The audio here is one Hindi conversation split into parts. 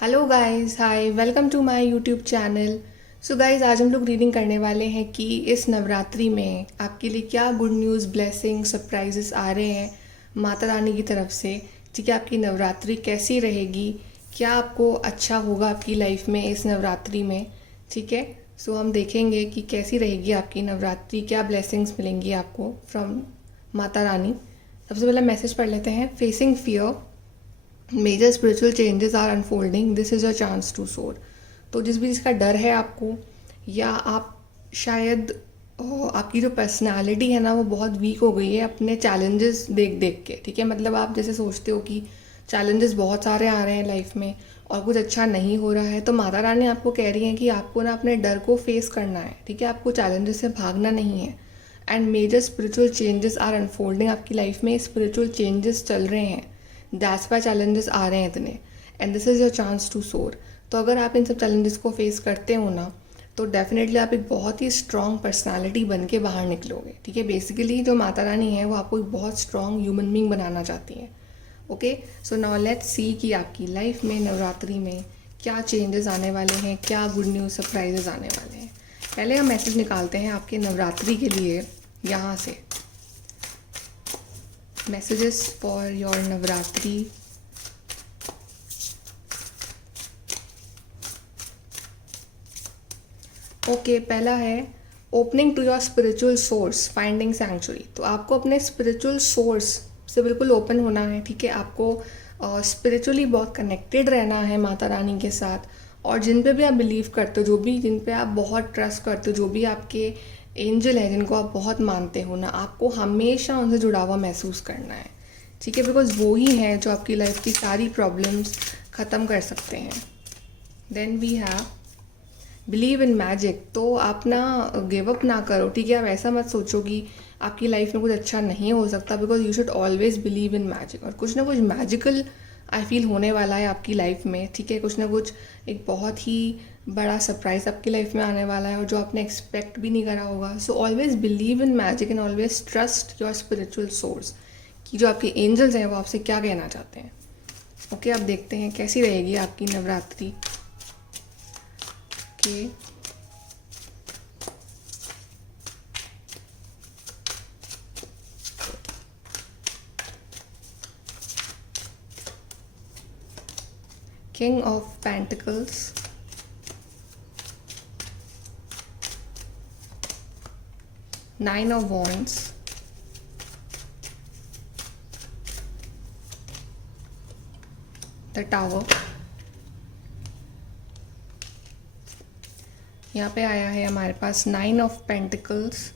Hello guys, hi, welcome to my YouTube channel. So guys, आज हम लोग रीडिंग करने वाले हैं कि इस नवरात्रि में आपके लिए क्या गुड न्यूज़, ब्लेसिंग, सरप्राइजेस आ रहे हैं माता रानी की तरफ से। ठीक है, आपकी नवरात्रि कैसी रहेगी, क्या आपको अच्छा होगा आपकी लाइफ में इस नवरात्रि में। ठीक है, सो हम देखेंगे कि कैसी रहेगी आपकी नवरात्रि, क्या ब्लेसिंग्स मिलेंगी आपको फ्रॉम माता रानी। सबसे पहले मैसेज पढ़ लेते हैं। Facing fear, major spiritual changes are unfolding, this is a chance to soar. तो जिस भी चीज़ डर है आपको, या आप शायद आपकी जो पर्सनालिटी है ना वो बहुत वीक हो गई है अपने चैलेंजेस देख देख के। ठीक है, मतलब आप जैसे सोचते हो कि चैलेंजेस बहुत सारे आ रहे हैं लाइफ में और कुछ अच्छा नहीं हो रहा है, तो माता रानी आपको कह रही है कि आपको ना अपने डर को फेस करना है। ठीक है, आपको चैलेंजेस से भागना नहीं है। And major spiritual changes are unfolding, आपकी लाइफ में स्पिरिचुअल चेंजेस चल रहे हैं, दैट्स वाई चैलेंजेस आ रहे हैं इतने। And this is your chance to soar. तो अगर आप इन सब चैलेंजेस को फेस करते हो ना, तो डेफिनेटली आप एक बहुत ही स्ट्रॉन्ग पर्सनालिटी बन के बाहर निकलोगे। ठीक है, बेसिकली जो माता रानी है वो आपको एक बहुत स्ट्रॉन्ग ह्यूमन बींग बनाना चाहती हैं। Okay, so now let's see कि आपकी लाइफ में नवरात्रि में क्या चेंजेस आने वाले हैं, क्या गुड न्यूज़, सरप्राइजेस आने वाले हैं। पहले हम मैसेज निकालते हैं आपके नवरात्रि के लिए यहाँ से। Messages for your Navratri. Okay, पहला है opening to your spiritual source, finding sanctuary. तो आपको अपने स्पिरिचुअल सोर्स से बिल्कुल ओपन होना है। ठीक है, आपको स्पिरिचुअली बहुत कनेक्टेड रहना है माता रानी के साथ। और जिन पे भी आप बिलीव करते हो, जिन पे आप बहुत ट्रस्ट करते हो, जो भी आपके एंजल हैं जिनको आप बहुत मानते हो ना, आपको हमेशा उनसे जुड़ा हुआ महसूस करना है। ठीक है, बिकॉज वो ही हैं जो आपकी लाइफ की सारी प्रॉब्लम्स ख़त्म कर सकते हैं। Then we have believe in magic. तो आप ना गिव अप ना करो। ठीक है, आप ऐसा मत सोचो कि आपकी लाइफ में कुछ अच्छा नहीं हो सकता, because you should always believe in magic. और कुछ ना कुछ मैजिकल आई फील होने वाला है आपकी लाइफ में। ठीक है, कुछ ना कुछ एक बहुत ही बड़ा सरप्राइज आपकी लाइफ में आने वाला है और जो आपने एक्सपेक्ट भी नहीं करा होगा। So always believe in magic and always trust your spiritual source कि जो आपके एंजल्स हैं वो आपसे क्या कहना चाहते हैं। ओके, अब देखते हैं कैसी रहेगी आपकी Navratri. Okay, King of Pentacles, Nine of Wands, the Tower। यहाँ पे आया है हमारे पास nine of pentacles,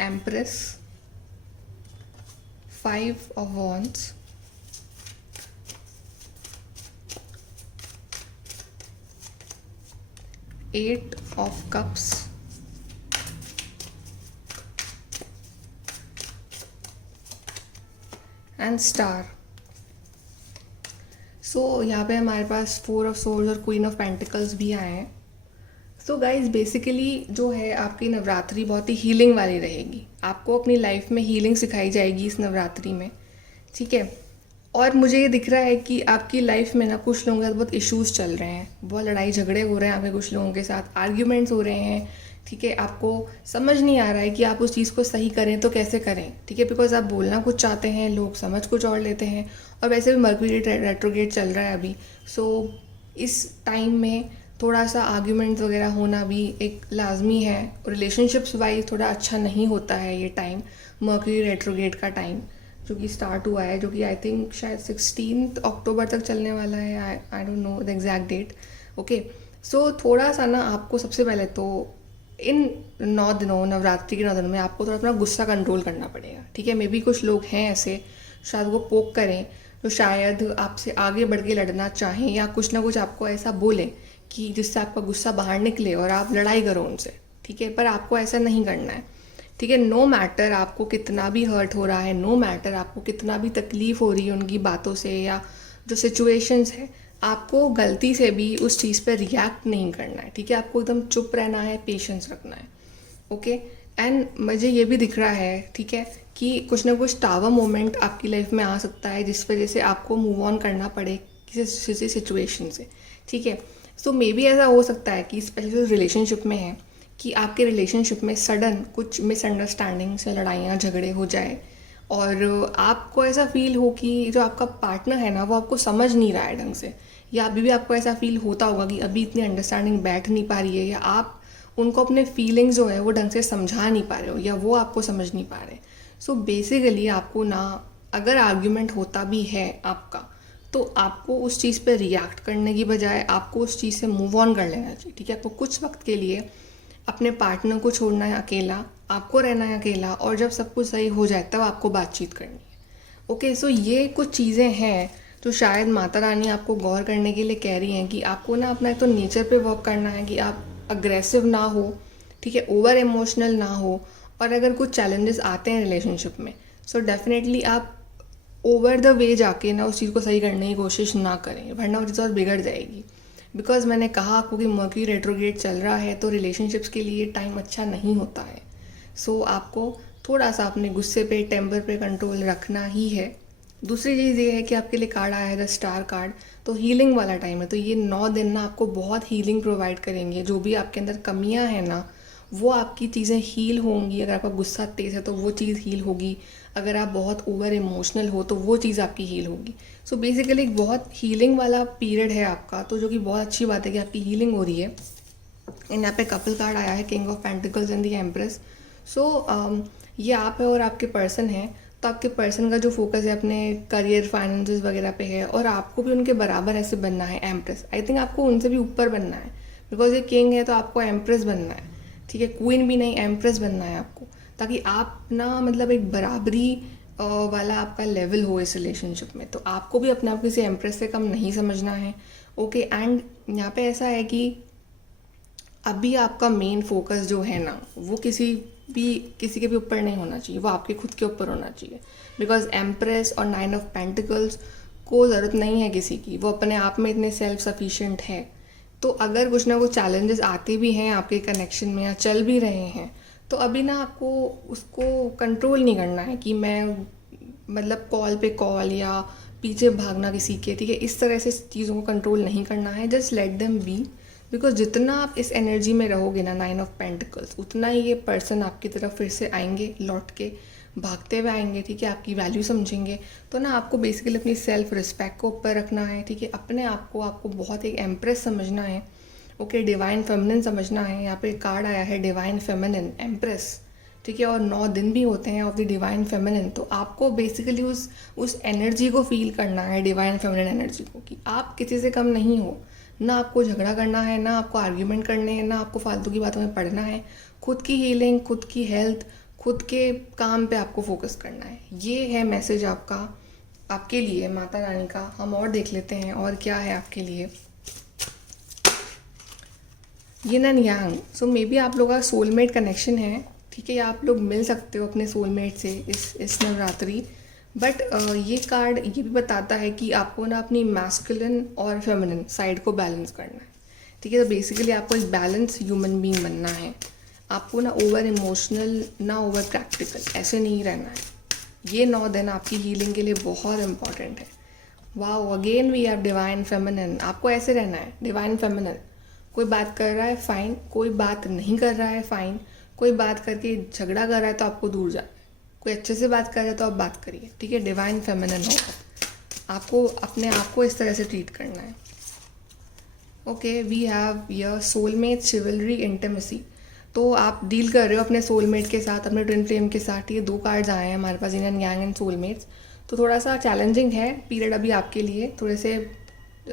empress, five of wands, eight of cups, and star. So यहाँ पे हमारे पास फोर ऑफ सोर्ड्स और क्वीन ऑफ पेंटिकल्स भी आए हैं। सो गाइज, बेसिकली जो है आपकी नवरात्रि बहुत ही हीलिंग वाली रहेगी। आपको अपनी लाइफ में हीलिंग सिखाई जाएगी इस नवरात्रि में। ठीक है, और मुझे ये दिख रहा है कि आपकी लाइफ में ना कुछ लोगों के साथ बहुत इश्यूज़ चल रहे हैं, बहुत लड़ाई झगड़े हो रहे हैं आपके कुछ लोगों के साथ, आर्ग्यूमेंट्स हो रहे हैं। ठीक है, आपको समझ नहीं आ रहा है कि आप उस चीज़ को सही करें तो कैसे करें। ठीक है, बिकॉज आप बोलना कुछ चाहते हैं, लोग समझ कुछ और लेते हैं, और वैसे भी मर्क्यूरी रेट्रोग्रेड चल रहा है अभी। सो इस टाइम में थोड़ा सा आर्ग्यूमेंट्स वगैरह होना भी एक लाजमी है। रिलेशनशिप्स वाइज थोड़ा अच्छा नहीं होता है ये टाइम, मर्क्यूरी रेट्रोग्रेड का टाइम जो कि स्टार्ट हुआ है, जो कि आई थिंक शायद 16 अक्टूबर तक चलने वाला है। I don't know the exact date. Okay, so थोड़ा सा ना आपको सबसे पहले तो इन 9 दिनों, नवरात्रि के 9 दिनों में आपको थोड़ा अपना गुस्सा कंट्रोल करना पड़ेगा। ठीक है, मे बी कुछ लोग हैं ऐसे, शायद वो पोक करें, तो शायद आपसे आगे बढ़ के लड़ना चाहें या कुछ ना कुछ आपको ऐसा बोलें कि जिससे आपका गुस्सा बाहर निकले और आप लड़ाई करो उनसे। ठीक है, पर आपको ऐसा नहीं करना है। ठीक है, नो मैटर आपको कितना भी हर्ट हो रहा है, नो मैटर आपको कितना भी तकलीफ़ हो रही है उनकी बातों से या जो सिचुएशंस है, आपको गलती से भी उस चीज़ पर रिएक्ट नहीं करना है। ठीक है, आपको एकदम चुप रहना है, पेशेंस रखना है। ओके, एंड मुझे ये भी दिख रहा है, ठीक है, कि कुछ ना कुछ टावर मोमेंट आपकी लाइफ में आ सकता है जिस वजह से आपको मूव ऑन करना पड़े किसी सिचुएशन से, ठीक है। सो मे बी ऐसा हो सकता है कि स्पेशली रिलेशनशिप में है कि आपके रिलेशनशिप में सडन कुछ मिसअंडरस्टैंडिंग्स या लड़ाइयाँ झगड़े हो जाए और आपको ऐसा फील हो कि जो आपका पार्टनर है ना वो आपको समझ नहीं रहा है ढंग से, या अभी भी आपको ऐसा फील होता होगा कि अभी इतनी अंडरस्टैंडिंग बैठ नहीं पा रही है, या आप उनको अपने फीलिंग्स जो है वो ढंग से समझा नहीं पा रहे हो, या वो आपको समझ नहीं पा रहे। सो बेसिकली आपको ना, अगर आर्ग्यूमेंट होता भी है आपका, तो आपको उस चीज़ पे रिएक्ट करने की बजाय आपको उस चीज़ से मूव ऑन कर लेना चाहिए, ठीक है। आपको कुछ वक्त के लिए अपने पार्टनर को छोड़ना है अकेला, आपको रहना है अकेला, और जब सब कुछ सही हो जाए तब आपको बातचीत करनी है। ओके, सो ये कुछ चीज़ें हैं जो शायद माता रानी आपको गौर करने के लिए कह रही हैं कि आपको ना अपना एक तो नेचर पे वर्क करना है कि आप अग्रेसिव ना हो, ठीक है, ओवर इमोशनल ना हो, और अगर कुछ चैलेंजेस आते हैं रिलेशनशिप में, सो डेफिनेटली आप ओवर द वे जाके ना उस चीज़ को सही करने की कोशिश ना करें, वरना वो चीज़ और बिगड़ जाएगी। बिकॉज मैंने कहा आपको कि मर्क्यूरी रेट्रोग्रेड चल रहा है, तो रिलेशनशिप्स के लिए टाइम अच्छा नहीं होता है। सो आपको थोड़ा सा अपने गुस्से पे, टेम्पर पे कंट्रोल रखना ही है। दूसरी चीज़ ये है कि आपके लिए कार्ड आया है द स्टार कार्ड, तो हीलिंग वाला टाइम है। तो ये 9 दिन ना आपको बहुत हीलिंग प्रोवाइड करेंगे। जो भी आपके अंदर कमियां हैं ना, वो आपकी चीज़ें हील होंगी। अगर आपका गुस्सा तेज़ है तो वो चीज़ हील होगी, अगर आप बहुत ओवर इमोशनल हो तो वो चीज़ आपकी हील होगी। सो बेसिकली एक बहुत हीलिंग वाला पीरियड है आपका, तो जो कि बहुत अच्छी बात है कि आपकी हीलिंग हो रही है। एंड यहाँ पे कपल कार्ड आया है, king of pentacles and the empress. So ये आप है और आपके पर्सन है, तो आपके पर्सन का जो फोकस है अपने करियर, फाइनेंसेस वगैरह पे है, और आपको भी उनके बराबर ऐसे बनना है। एम्प्रेस, आई थिंक आपको उनसे भी ऊपर बनना है, बिकॉज ये किंग है तो आपको एम्प्रेस बनना है, ठीक है। क्वीन भी नहीं, एम्प्रेस बनना है आपको, ताकि आप ना मतलब एक बराबरी वाला आपका लेवल हो इस रिलेशनशिप में। तो आपको भी अपने आप किसी एम्प्रेस से कम नहीं समझना है, ओके। एंड यहाँ पे ऐसा है कि अभी आपका मेन फोकस जो है ना, वो किसी के भी ऊपर नहीं होना चाहिए, वो आपके खुद के ऊपर होना चाहिए। बिकॉज एम्प्रेस और 9 ऑफ पेंटिकल्स को ज़रूरत नहीं है किसी की, वो अपने आप में इतने सेल्फ सफिशिएंट है। तो अगर कुछ ना कुछ चैलेंजेस आते भी हैं आपके कनेक्शन में या चल भी रहे हैं, तो अभी ना आपको उसको कंट्रोल नहीं करना है कि मैं मतलब कॉल पे कॉल या पीछे भागना किसी के, ठीक है, इस तरह से चीज़ों को कंट्रोल नहीं करना है। Just let them be, because जितना आप इस एनर्जी में रहोगे ना 9 ऑफ पेंटिकल्स, उतना ही ये पर्सन आपकी तरफ फिर से आएंगे, लौट के भागते हुए आएंगे, ठीक है, आपकी वैल्यू समझेंगे। तो ना आपको बेसिकली अपनी सेल्फ रिस्पेक्ट को ऊपर रखना है, ठीक है, अपने आप को आपको बहुत एक एम्प्रेस समझना है, ओके। डिवाइन फेमिनिन समझना है। यहाँ पे कार्ड आया है डिवाइन फेमिनिन, एम्प्रेस, ठीक है, और 9 दिन भी होते हैं ऑफ द डिवाइन फेमिनिन। तो आपको बेसिकली उस एनर्जी को फील करना है, डिवाइन फेमिनिन एनर्जी को, कि आप किसी से कम नहीं हो। ना आपको झगड़ा करना है, ना आपको आर्ग्यूमेंट करने हैं, ना आपको फालतू की बातों में पढ़ना है। खुद की हीलिंग, खुद की हेल्थ, खुद के काम पे आपको फोकस करना है। ये है मैसेज आपका, आपके लिए माता रानी का। हम और देख लेते हैं और क्या है आपके लिए। यिन and Yang, so may be आप लोग का सोलमेट कनेक्शन है, ठीक है, या आप लोग मिल सकते हो अपने सोलमेट से इस नवरात्रि। बट ये कार्ड ये भी बताता है कि आपको ना अपनी मैस्कुलिन और फेमिनिन साइड को बैलेंस करना है, ठीक है। तो बेसिकली आपको एक बैलेंस ह्यूमन बीइंग बनना है। आपको ना ओवर इमोशनल, ना ओवर प्रैक्टिकल, ऐसे नहीं रहना है। ये 9 दिन आपकी हीलिंग के लिए बहुत इंपॉर्टेंट है। Wow, again we have divine feminine. आपको ऐसे रहना है, डिवाइन फेमिनिन। कोई बात कर रहा है फाइन, कोई बात नहीं कर रहा है फाइन, कोई बात करके झगड़ा कर रहा है तो आपको दूर जाना है, कोई अच्छे से बात कर रहा है तो आप बात करिए, ठीक है। डिवाइन फेमिनिन होगा, आपको अपने आप को इस तरह से ट्रीट करना है, okay. We have your soulmate, chivalry, intimacy. तो आप डील कर रहे हो अपने सोलमेट के साथ, अपने ट्विन फ्लेम के साथ। ये 2 कार्ड्स आए हैं हमारे पास, yin and yang and soulmates. तो थोड़ा सा चैलेंजिंग है पीरियड अभी आपके लिए, थोड़े से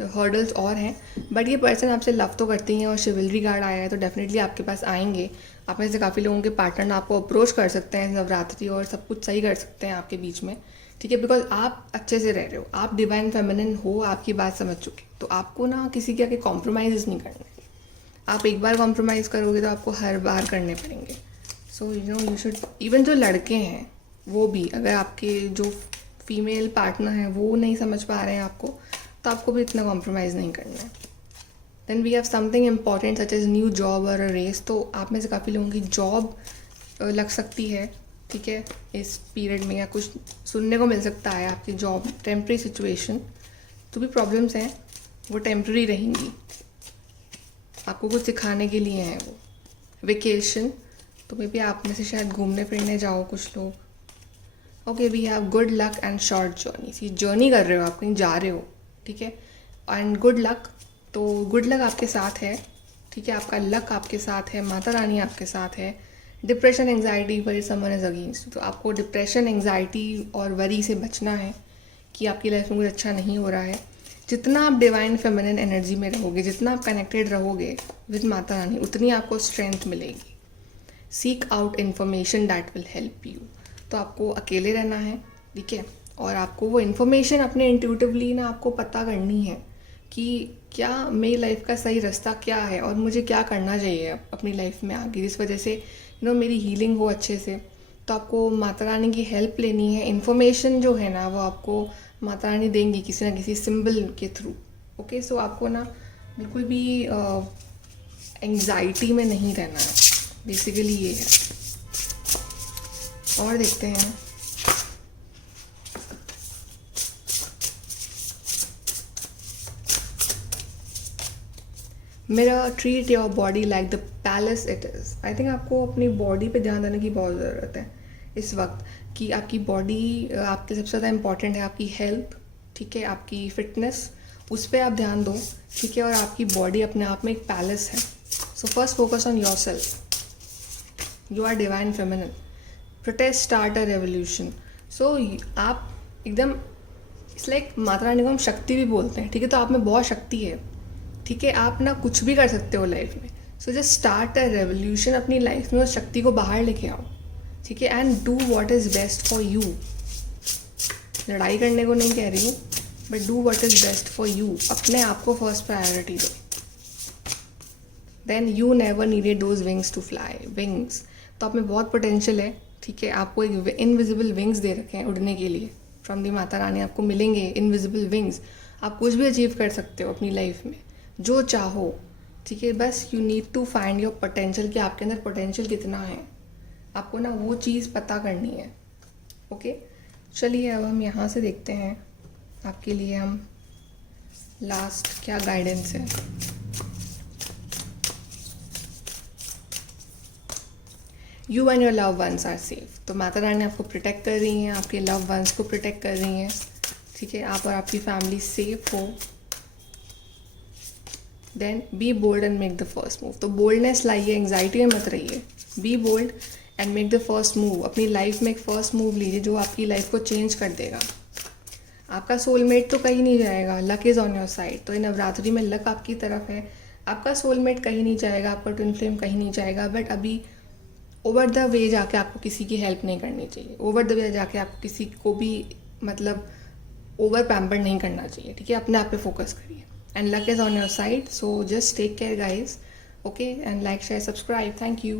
हर्डल्स और हैं, बट ये पर्सन आपसे लव तो करती हैं और शिवलरी कार्ड आया है तो डेफिनेटली आपके पास आएंगे। आप में से काफ़ी लोगों के पार्टनर आपको अप्रोच कर सकते हैं नवरात्रि, और सब कुछ सही कर सकते हैं आपके बीच में, ठीक है। बिकॉज आप अच्छे से रह रहे हो, आप डिवाइन फेमिनिन हो, आपकी बात समझ चुके, तो आपको ना किसी के आगे कॉम्प्रोमाइज़ नहीं करना है। आप एक बार कॉम्प्रोमाइज़ करोगे तो आपको हर बार करने पड़ेंगे। सो यू शुड, इवन जो लड़के हैं वो भी, अगर आपके जो फीमेल पार्टनर हैं वो नहीं समझ पा रहे हैं आपको, तो आपको भी इतना कॉम्प्रोमाइज़ नहीं करना है। Then we have something important such as new job और अ रेस। तो आप में से काफ़ी लोगों की जॉब लग सकती है, ठीक है, इस पीरियड में, या कुछ सुनने को मिल सकता है आपकी जॉब टेम्प्रेरी सिचुएशन, जो भी प्रॉब्लम्स हैं वो टेम्प्रेरी रहेंगी, आपको कुछ सिखाने के लिए हैं वो। वेकेशन, तो मे बी आप में से शायद घूमने फिरने जाओ कुछ लोग। Okay, we have good luck and short journey. ये जर्नी कर रहे हो, आप कहीं जा रहे हो, ठीक है, एंड गुड लक, तो गुड लक आपके साथ है, ठीक है, आपका लक आपके साथ है, माता रानी आपके साथ है। Depression, anxiety, worry someone is against, तो आपको डिप्रेशन, एंग्जाइटी और वरी से बचना है कि आपकी लाइफ में कुछ अच्छा नहीं हो रहा है। जितना आप डिवाइन फेमिनिन एनर्जी में रहोगे, जितना आप कनेक्टेड रहोगे विद माता रानी, उतनी आपको स्ट्रेंथ मिलेगी। Seek out information that will help you, तो आपको अकेले रहना है, ठीक है, और आपको वो इन्फॉर्मेशन अपने इंट्यूटिवली ना आपको पता करनी है कि क्या मेरी लाइफ का सही रास्ता क्या है और मुझे क्या करना चाहिए अपनी लाइफ में आगे, जिस वजह से मेरी हीलिंग हो अच्छे से। तो आपको माता रानी की हेल्प लेनी है। इन्फॉर्मेशन जो है ना वो आपको माता रानी देंगी किसी ना किसी सिंबल के थ्रू। ओके, सो आपको ना बिल्कुल भी एंग्जाइटी में नहीं रहना है, बेसिकली ये है। और देखते हैं, मेरा treat your body like the palace it is. I think आपको अपनी बॉडी पे ध्यान देने की बहुत ज़रूरत है इस वक्त, कि आपकी बॉडी आपके सबसे ज़्यादा इम्पॉर्टेंट है, आपकी हेल्थ, ठीक है, आपकी फिटनेस, उस पर आप ध्यान दो, ठीक है, और आपकी बॉडी अपने आप में एक पैलेस है। So first focus on yourself, you are divine feminine, protest start a revolution. So आप एकदम, इट्स लाइक माता रानी को हम शक्ति भी बोलते हैं, ठीक है, तो आप में बहुत शक्ति है, ठीक है, आप ना कुछ भी कर सकते हो लाइफ में। So just start a revolution अपनी लाइफ में, उस शक्ति को बाहर लेके आओ, ठीक है, and do what is best for you. लड़ाई करने को नहीं कह रही हूँ, but do what is best for you. अपने आप को फर्स्ट प्रायोरिटी दो। Then you never needed those wings to fly. Wings, तो आप में बहुत पोटेंशियल है, ठीक है, आपको एक इनविजिबल विंग्स दे रखे हैं उड़ने के लिए फ्रॉम दी माता रानी। आपको मिलेंगे इनविजिबल विंग्स, आप कुछ भी अचीव कर सकते हो अपनी लाइफ में, जो चाहो, ठीक है, बस you need to find your potential, कि आपके अंदर पोटेंशियल कितना है, आपको ना वो चीज़ पता करनी है। ओके, चलिए अब हम यहाँ से देखते हैं आपके लिए हम लास्ट क्या गाइडेंस है। You and your love ones are safe, तो माता रानी आपको प्रोटेक्ट कर रही हैं, आपके लव वंस को प्रोटेक्ट कर रही हैं, ठीक है, आप और आपकी फैमिली सेफ हो। Then be bold and make the first move, तो बोल्डनेस लाइए, एंग्जाइटी में मत रहिए, be bold and make the first move. अपनी लाइफ में एक फर्स्ट मूव लीजिए जो आपकी लाइफ को चेंज कर देगा। आपका सोलमेट तो कहीं नहीं जाएगा, luck is on your side, तो इन नवरात्रि में लक आपकी तरफ है। आपका सोलमेट कहीं नहीं जाएगा, आपका ट्विन फ्लेम कहीं नहीं जाएगा, बट अभी ओवर द वे जाके आपको किसी की हेल्प नहीं करनी चाहिए। ओवर द वे जाके आपको किसी को भी मतलब ओवर पैम्पर नहीं करना चाहिए, ठीक है, अपने आप पे फोकस करिए। And luck is on your side, so just take care guys, okay, and like, share, subscribe. Thank you.